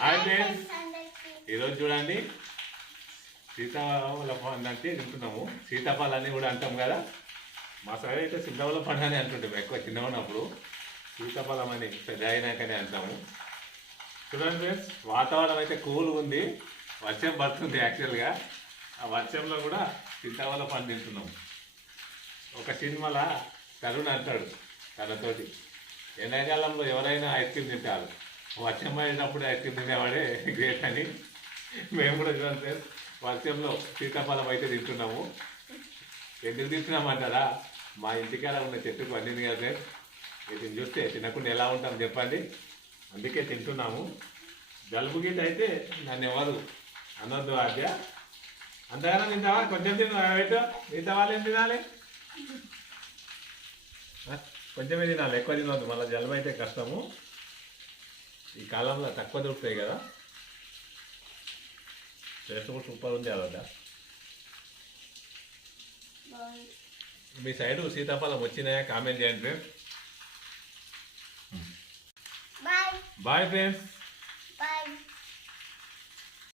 Hi friends, ఈరోజు చూడండి సీతాఫల పండు అంటే తింటున్నాము. సీతాఫలాన్ని కూడా అంటాం కదా, మా సైడ్ అయితే సీతాఫల పండు అని అంటుంటాం. ఎక్కువ చిన్న ఉన్నప్పుడు సీతాఫలం అని పెద్ద అయినాకనే అంటాము. చూడండి ఫ్రెండ్స్, వాతావరణం అయితే కూల్గా ఉంది, వర్షం పడుతుంది. యాక్చువల్గా ఆ వర్షంలో కూడా సీతాఫల పండు తింటున్నాము. ఒక సినిమాలో తరుణ్ అంటాడు తనతోటి, ఎండాకాలంలో ఎవరైనా ఐస్ క్రీమ్ తింటారు, వర్షం పడినప్పుడు ఐస్ క్రీమ్ తినేవాడే గ్రేట్ అని. మేము కూడా చూడండి సార్, వర్షంలో సీతాఫలం అయితే తింటున్నాము. ఎందుకు తింటున్నామంటారా, మా ఇంటికాడ ఉన్న చెట్టుకు పండింది కదా సార్. వీటిని చూస్తే తినకుండా ఎలా ఉంటాం చెప్పండి, అందుకే తింటున్నాము. జలుబు గీత అయితే నన్ను ఎవరు అనొద్దు. ఆద్య అంతగానో తింటావా, కొంచెం తినబెట్టు. మిగతా వాళ్ళు ఏం తినాలి, కొంచెమే తినాలి, ఎక్కువ తినవద్దు, మళ్ళీ జలుబు అయితే కష్టము. ఈ కాలంలో తక్కువ దొరుకుతాయి కదా. టేస్ట్ కూడా సూపర్ ఉంది అదొక. మీ సైడు సీతాఫలం వచ్చినాయా కామెంట్ చేయండి ఫ్రెండ్స్. Bye friends.